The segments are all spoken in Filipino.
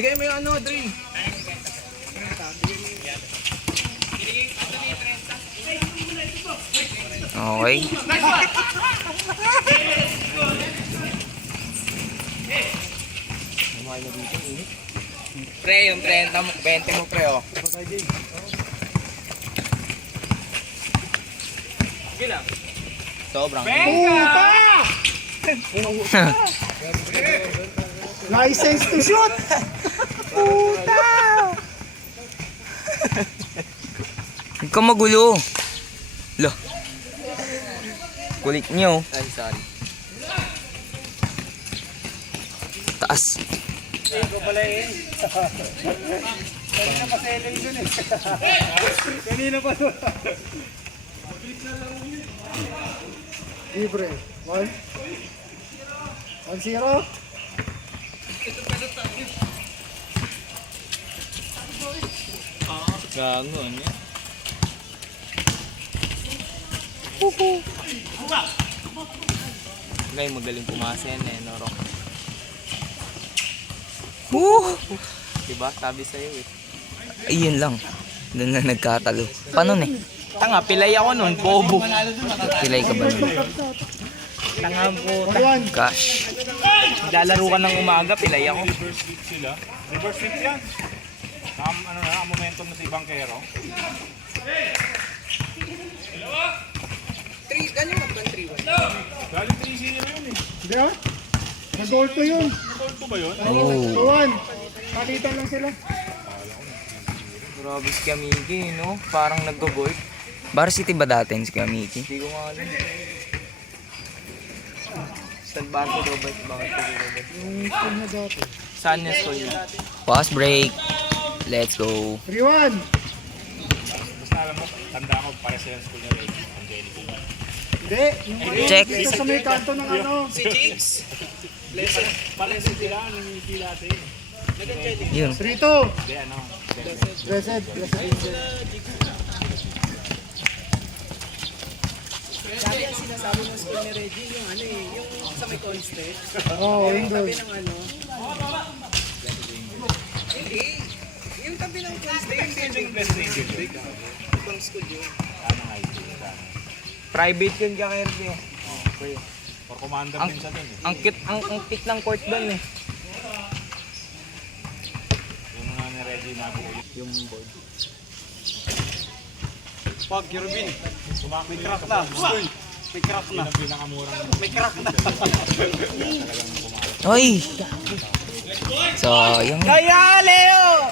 Bigay mo yung ano, Dre. Okay. Pre, yung 30 mo, 20 mo pre, oh. Gila. Sobrang. Puta! License to shoot! Puta! Huwag ka magulo. Lo. Kulit niyo. Ay, sorry. Taas. Ego pala eh. Kanina pa selling dun eh. Kanina pa dun. Libre. 1-0. Gago, ano yan? Ngay, magaling pumasa yan eh, no, Rock? Diba? Sabi sa'yo eh. Ayun lang. Doon na nagkatalo. Paano eh? Tanga, pilay ako nun, bobo. Pilay ka ba nun? Tanga po. Gosh. Lalaro ka ng umaga, pilay ako. Reverse hit sila. Reverse hit yan. Ano na, ang momentum na si Bankero. Galing 3-0 na yun eh. Hindi ah. Nag-goal to yun. Goal to ba yun? Oh. 2-1. Kalitan lang sila. Grabe si Kamigi, no? Parang nag-gold. Varsity ba dati si Kamiki? Hindi ko nga alam. Saan ba ako daw ba? Bakit ko daw ba? Yung school na dati. Saan niya school niya? Pause break. Let's go. 3-1. Basta alam mo, tanda ko para sa yung school na rin. Angelico. Hindi. Yung Check. dito sa may kanto ng ano. Si Jigs! Palesy sila, nangingi natin. Yun. 3-2. Hindi, ano. Blessed. Blessed angel. Dati ang sinasabi ng school ni Reggie, yung ano eh, yung sa may Constate. Oo, yung goal. Tabi ng ano. Hindi. Yung tabi ng Constate. Yung Blessed Angel yun. Ibang school yun. Ano nga yun? Private yun ka, Kirby. Okay. For commander din siya dun eh. Ang cute ng court doon eh. Yung mga ni Reggie na buo. Yung board. Pag, Kirubin. May crack na. May crack na. Yun ang pinakamurang. May crack na. Hoy! Sayang. Kaya, Leo!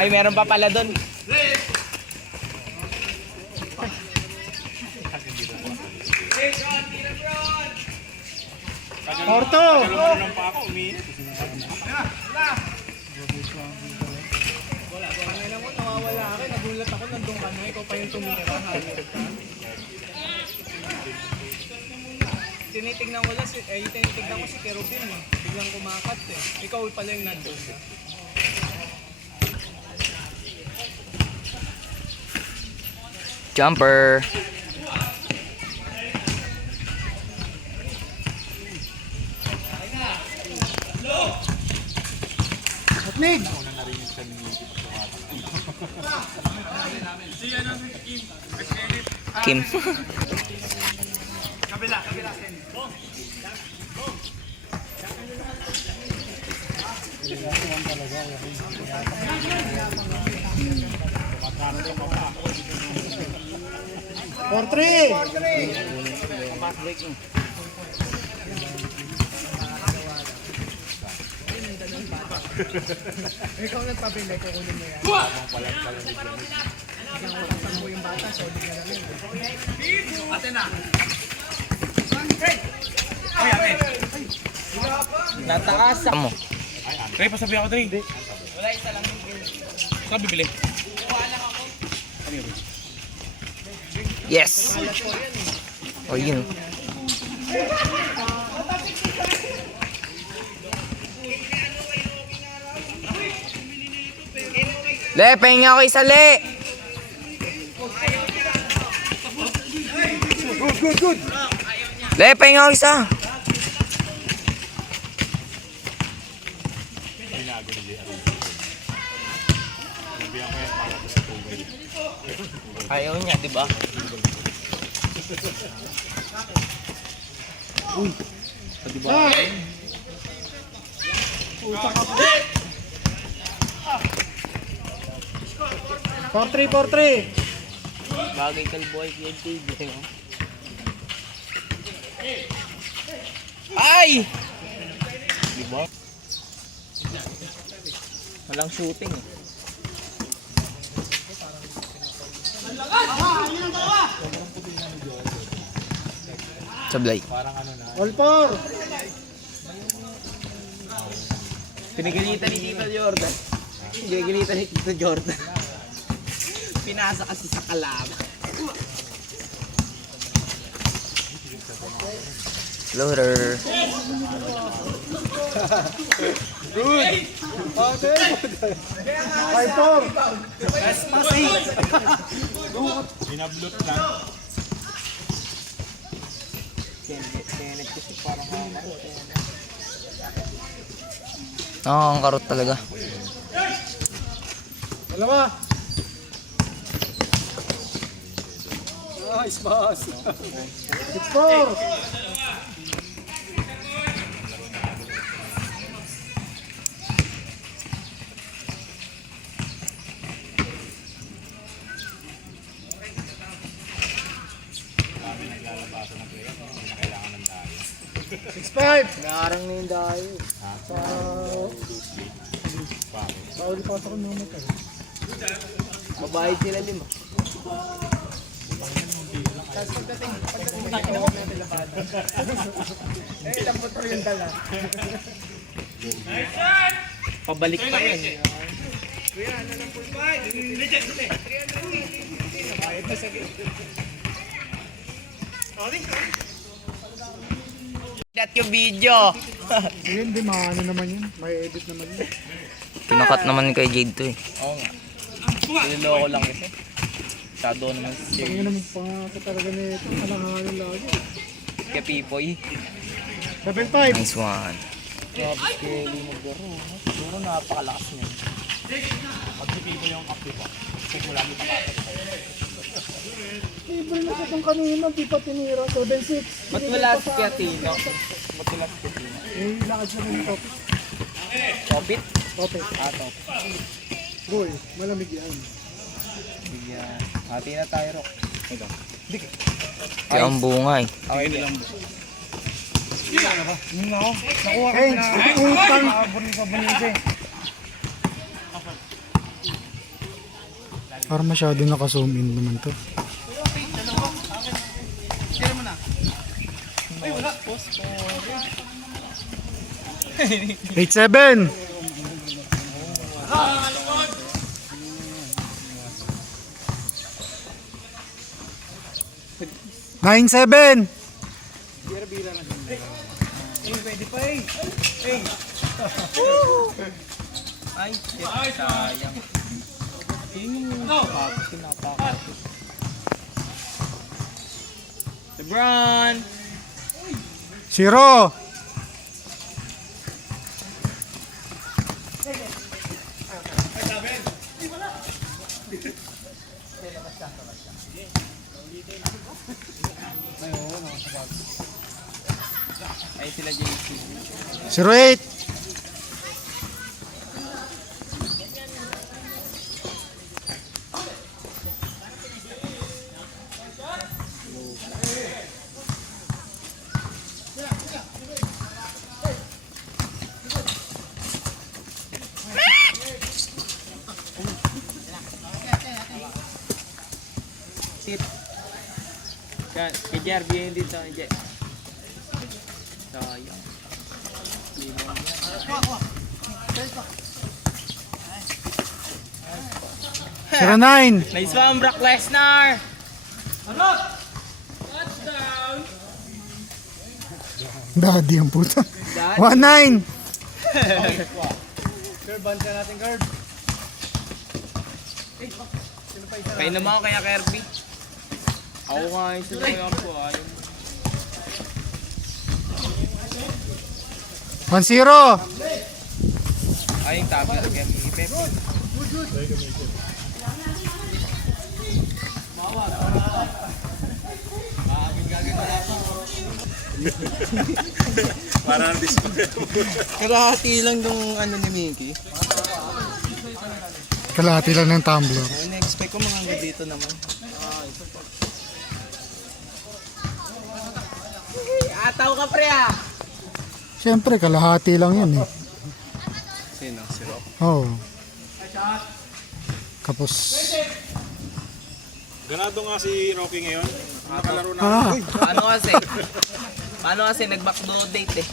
Ay, meron pa pala doon. Porto! Tagal mo pa ako, umiinit. Alam mo, nawawala ako. Nagulat ako, nandun ka na. Ikaw pa yung tumira. Hayop ka. Tinitignan ko lang, tinitignan ko si Kerubin eh. Biglang kumakat eh. Ikaw pala yung nandun ka. Jumper. Atnig! Kim. For 3! Ikaw nagpapilay, kukunin mo yan. Biglang wakasan mo yung bata, solid na namin. Natakas. Mo. Kaya pasabi ako, Dre. Saan bibili? Yes! Oh, yun. Le, pahinga ko isa, Le! Good. Le, pahinga ko isa! binago ni JR. Nabihan ko yan para sa tubig. Ayaw niya, di ba? Four three. Bagay kalboy, PNTV. Ay! Di ba? Walang shooting eh. Sablay. All four. Pinagalitan ni Tito Jordan. Pinagalitan ni Tito Jordan. Pinasa kasi sa kalama. Loader. Okay. 5-4. Binablot lang. Tenet kasi parang Ang karot talaga. Dalawa. Nice pass. 6-4. Kami naglalabasan ng player. Hindi na kailangan ng dahil. 6-5. Naarang na yung dahil. Sa... Bawal pasok ko naman tayo. Babayad sila 5. Dampot ko yung dala. Pabalik pa yan. Dat yung video. Hindi, maano naman yun. May edit naman yun. Kinakat naman kay Jade to eh. Oo nga. Niloloko lang kasi. Shadow naman si Ang yun naman pangako talaga nito. Alanganin lagi. kay Pipoy. 7-5. Nice one. Grabe Kelly maglaro. Siguro napakalakas niya. Pag pipibo yung kape ko, check mo lagi pakatay. Libre na sa itong kanina. Di pa tinira. 2-6. Ba't wala si Piatino? Ba't wala si Piatino? Eh, lakad siya ng top. Topit? Tope. Top. Boy, malamig yan. Bigyan. Hati na tayo, Rock. Ito. Kaya ang bunga eh. Okay lang. Hey, utang. Parang masyado naka-zoom in naman to. Eight, 7. Nine, 7. Ay, shit. Sayang. Pinapakas. LeBron! 0. Ay, sila JC. 08. Sit. Yan, kay JRB yun dito. Sayang. Limon yan. 09. Nice one, Brock Lesnar! Daddy ang puta. Daddy. 19. Kayo naman ako kaya Kirby. Ako nga yung sila kaya po. Ayaw. 1-0. Ay, yung tabi. Ipep. Para ng display. Kalahati lang yung ano ni Mickey. Kalahati lang ng tumbler. Ay, na-expect ko mga hanggang dito naman. Ataw ka pre ah! Siyempre, kalahati lang yan eh. Sino? Si Rock? Oo. Tapos, Ganado nga si Rocky ngayon. Nakalaro na. Paano kasi nag-McDo date eh.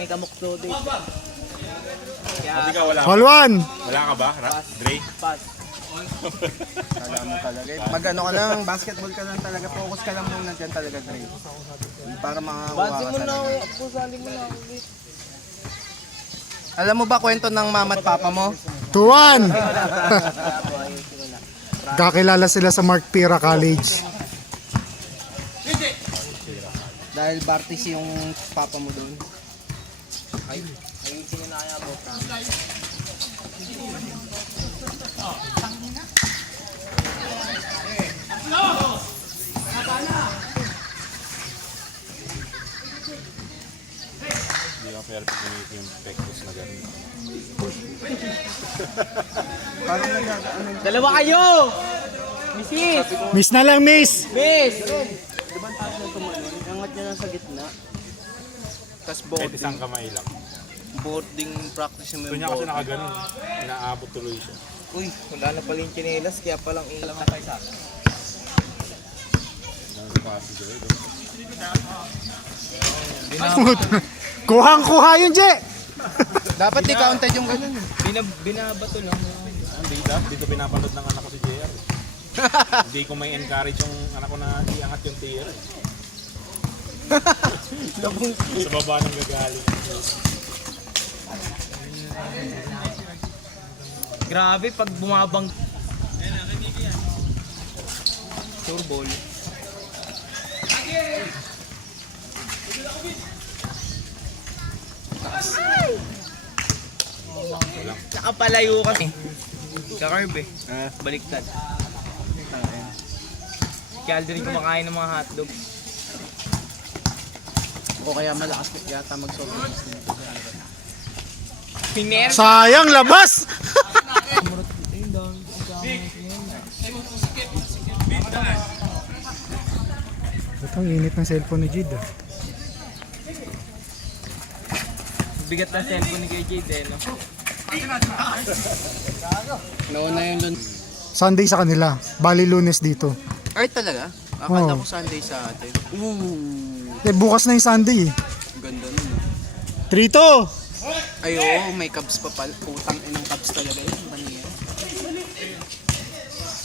May kamukdo date. Hindi ka wala. all one! Wala ka ba? Dre? Pass. Kala mo talaga. Pag ano ka lang, basketball ka lang talaga, focus ka lang muna dyan talaga, Dre. Para makakuha ka talaga. Alam mo ba kwento ng mama at papa mo? 2-1! Kakilala sila sa Mark Pira College. Dahil Bartis yung papa mo doon. Ay, ayusin mo na kaya mo. Hindi ka perfect yung pectus na gano'n. Dalawa kayo! Misis! Miss na lang, miss! Miss! Diba taas na tumanon? Angat niya lang sa gitna. Tapos Kahit isang kamay lang. boarding practice mo Gusto niya kasi nakaganon. Inaabot tuloy siya. Uy, wala na pala yung chinelas, kaya palang ilang na kayo sa akin. Kuhang-kuha yun, Je! Dapat di counted yung ganun. Binabato lang. Hindi dito pinapanood ng anak ko si JR. Hindi ko may encourage yung anak ko na iangat yung tier. Sa baba ng gagaling. Grabe pag bumabang. Turbol. Nakapalayo kasi. Kakarb eh. Baliktad. Kaya din kumakain ng mga hotdog. O kaya malakas yata mag-sobrang. Piner. Sayang, labas! Ito ang init ng cellphone ni Jid. Bigat na cellphone ni KJ din, no? Nauna yung lun. Sunday sa kanila, bali Lunes dito. Ay talaga? Akala Oo. ko Sunday sa atin. Bukas na yung Sunday eh. Ganda nun. 3-2! Ay oo, may Cubs pa pala. Utang inang Cubs talaga yun. Baniya.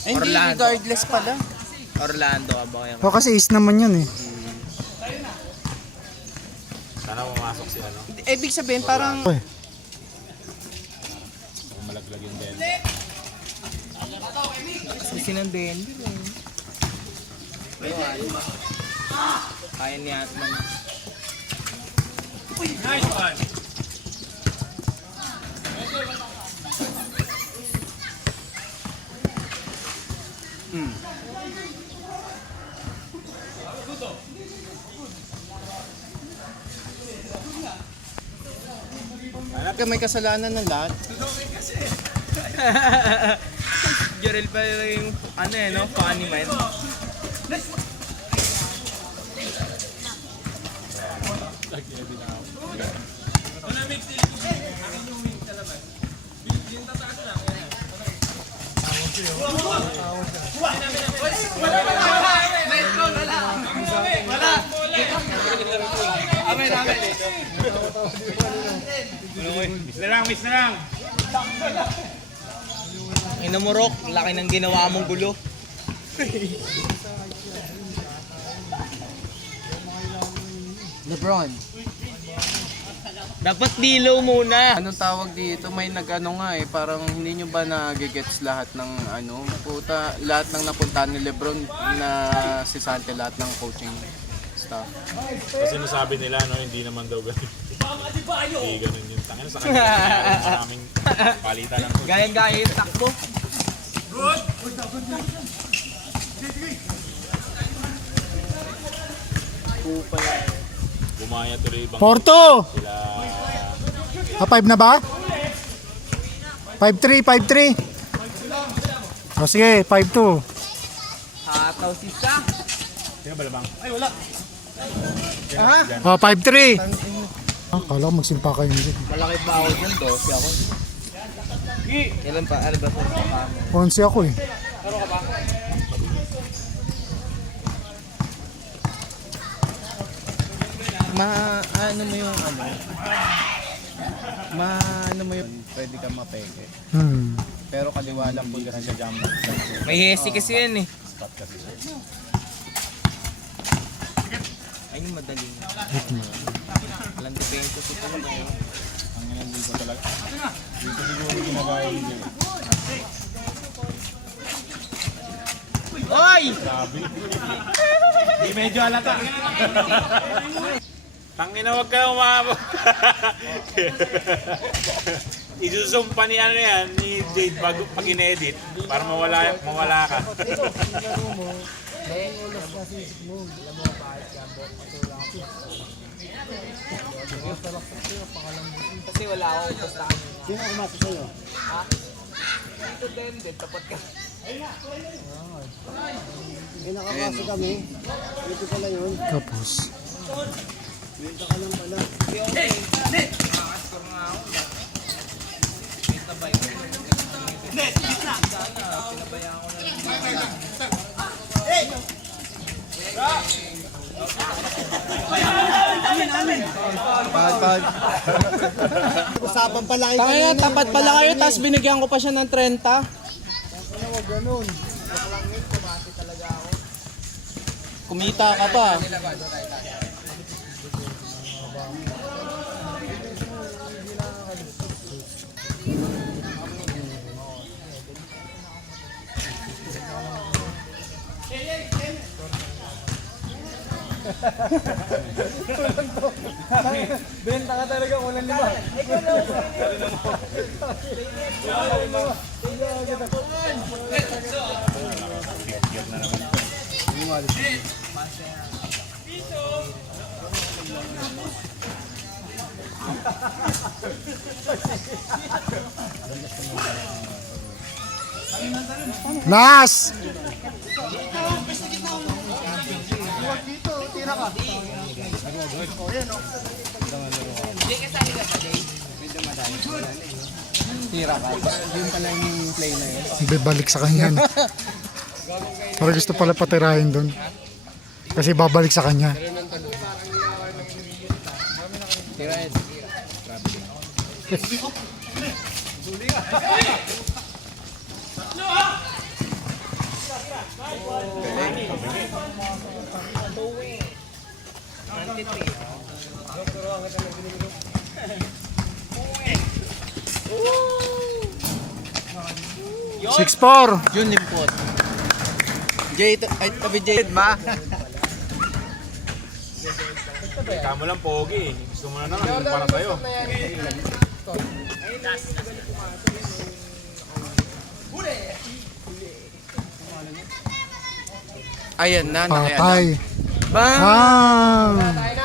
Ay, hindi, Orlando. regardless pala. Orlando ka ba kaya? O kasi East naman yun eh. Sana pumasok si ano. Ibig sabihin parang Oy. Malaglag yung Ben. Kasi ng Denver eh. Pero ano? Kaya ni Atman. Nice one! may kasalanan ng lahat. Jorel pa yung ano eh, no? Funny man. Miss na lang. Inamurok, laki ng ginawa mong gulo. LeBron. Dapat dilaw muna. Anong tawag dito? May nag-ano nga eh, parang hindi nyo ba nagigets lahat ng ano? Puta, lahat ng napuntahan ni LeBron na si Sante, lahat ng coaching staff. Kasi nasabi nila no, hindi naman daw ganun. Hindi ganun yung tangin. Sa kanya, maraming palitan ng coach. Gayang-gaya yung takbo. Gumaya tuloy ibang Porto! sila. 5 na ba? 5-3, 5-3. O sige, 5-2. Hataw si Sa. Sino ba labang? O, 5-3. Kala ko magsimpa kayo nito. Malaki pa ako dyan, 12 ako. Ilan pa? Ano ba sa kamo? 11 ako eh. Ano mo yung ano? Ano mo yung pwede kang mapeke. Pero kaliwalang po kasi sa jumbo. May hesi kasi yan eh. Spot kasi siya. Ay, madaling. Walang depensa sa ito na yun. Ang ina dito talaga. Dito siguro ginagaya yun. Oy! Di medyo halata. Tangina, wag kayo umabot. Isusumpa ni ano yan, ni Jade pag in-edit para mawala ka. Kasi wala akong pustahan. Sino umasa sa'yo? Ha? Dito din, tapat ka. Tapos. Pag. Usapan pala kayo. Kaya tapat pala kayo, tapos binigyan ko pa siya ng 30. Kumita ka pa. Benta ka talaga, walang lima. Nas! Tira ka. Yun pala yung play na yun. Bibalik sa kanya. Para gusto pala patirahin doon. Kasi babalik sa kanya. Tira yun. Yun! 6-4. Yun limpot. Jay, ay tabi Jay. Ma. Kamo lang pogi. Gusto mo na lang yung para sa'yo. Ayan na, Patay. Bang! Ah!